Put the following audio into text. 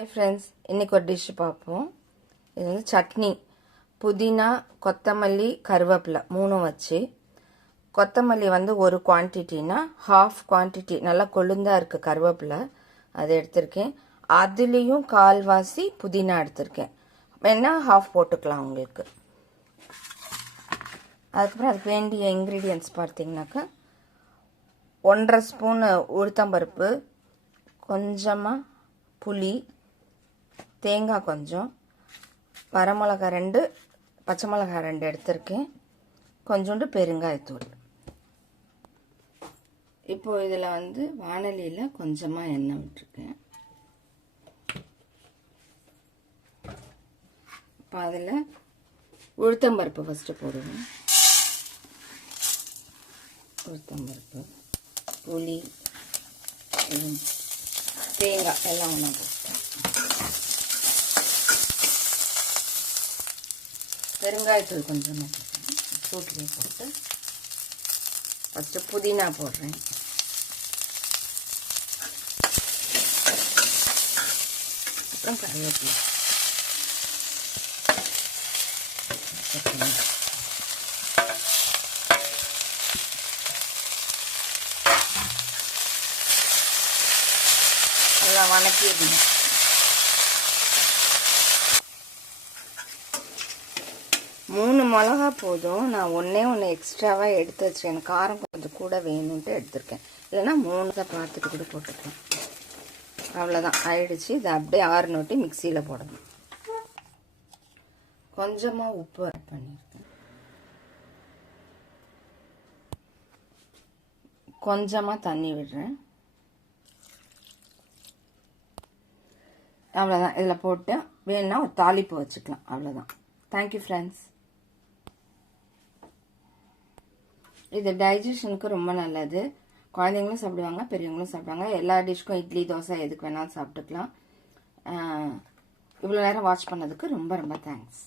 Hi friends, இன்னைக்கு ஒரு dish பார்ப்போம். இது வந்து சட்னி, புதினா, கொத்தமல்லி, கருவேப்பிலை மூணும் வச்சு. கொத்தமல்லி வந்து ஒரு குவான்டிட்டினா ஹாஃப் குவான்டிட்டி நல்லா கொழுந்தா இருக்கு கருவேப்பிலை, அதை எடுத்திருக்கேன். அதுலேயும் கால்வாசி புதினா எடுத்திருக்கேன். வேணா ஹாஃப் போட்டுக்கலாம் உங்களுக்கு. அதுக்கப்புறம் அதுக்கு வேண்டிய இன்க்ரீடியன்ட்ஸ் பார்த்தீங்கன்னாக்கா 1.5 ஸ்பூன் உளுத்தம்பருப்பு, கொஞ்சமாக புளி, தேங்காய் கொஞ்சம், வரமிளகா 2, பச்சை மிளகா 2 எடுத்திருக்கேன், கொஞ்சோண்டு பெருங்காயத்தூள். இப்போ இதில் வந்து வாணலியில் கொஞ்சமாக எண்ணெய் விட்டுருக்கேன். இப்போ அதில் உளுத்தம்பருப்பு ஃபஸ்ட்டு போடுவேன். உளுத்தம்பருப்பு, புளி, தேங்காய் எல்லாம் ஒன்றா போட்டேன். பெருங்காயத்தூள் கொஞ்சமாக போட்டேன். சூட்லேயே போட்டு ஃபஸ்ட்டு புதினா போடுறேன். அப்புறம் கருவேப்பிலை, நல்லா வணக்கிடணும். மூணு மிளகா போதும். நான் ஒன்று எக்ஸ்ட்ராவாக எடுத்து வச்சுருக்கேன். எனக்கு காரம் கொஞ்சம் கூட வேணும்ன்ட்டு எடுத்திருக்கேன். இல்லைன்னா 3 தான் பார்த்துட்டு கூட போட்டுக்கலாம். அவ்வளோதான் ஆயிடுச்சு. இதை அப்படியே ஆறுநோட்டி மிக்சியில் போடணும். கொஞ்சமாக உப்பு ஆட் பண்ணியிருக்கேன். கொஞ்சமாக தண்ணி விடுறேன். அவ்வளோதான். இதில் போட்டு வேணுன்னா ஒரு தாளிப்பு வச்சுக்கலாம். அவ்வளோதான். Thank you friends. இது டைஜஷனுக்கு ரொம்ப நல்லது. குழந்தைங்களும் சாப்பிடுவாங்க, பெரியவங்களும் சாப்பிடுவாங்க. எல்லா டிஷ்க்கும் இட்லி, தோசை எதுக்கு வேணாலும் சாப்பிட்டுக்கலாம். இவ்வளோ நேரம் வாட்ச் பண்ணதுக்கு ரொம்ப ரொம்ப தேங்க்ஸ்.